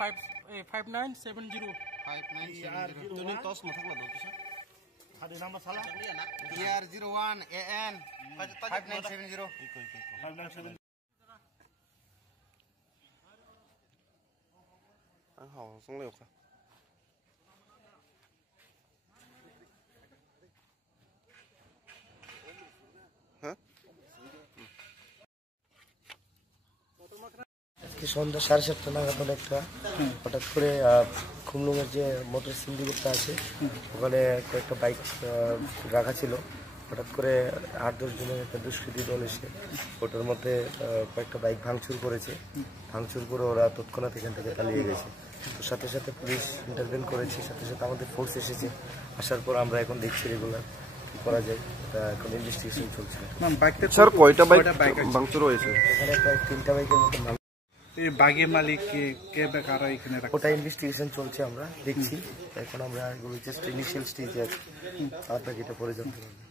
5970 Tuning tos mo thakla do kisa. Ada nama salah? ER01 AN 5970. 5970. Anh hỏi xong liều cả. Hả? সন্ধ্যা 7:30 নাগাদ একটা হঠাৎ করে খুমলুঙের যে motor সিন্ডিকেটটা আছে ওখানে কয়েকটা বাইক রাখা ছিল। হঠাৎ করে 8-10 জনের একটা দুষ্কৃতী দল এসে ওটার মধ্যে কয়েকটা বাইক ভাঙচুর করেছে। ভাঙচুর করে ওরা তৎক্ষণাৎ এখান থেকে পালিয়ে গেছে। তো সাথে সাথে পুলিশ ইন্টারভেন করেছে, সাথে সাথে আমাদের ফোর্স এসেছে। আসার পর আমরা এখন দেখছি রেগুলার কি করা যায়, এটা এখন ইনভেস্টিগেশন চলছে। স্যার কয়টা বাইক ভাঙচুর হয়েছে? এখানে প্রায় 3টা বাইকের মতো বাগের মালিক কে কারা এখানে ওটা ইনভেস্টিগেশন চলছে, আমরা দেখছি। এখন আমরা এগুলো জাস্ট ইনিশিয়াল স্টেজে আছি, আপনাকে এটা পরে জানতে পারবো।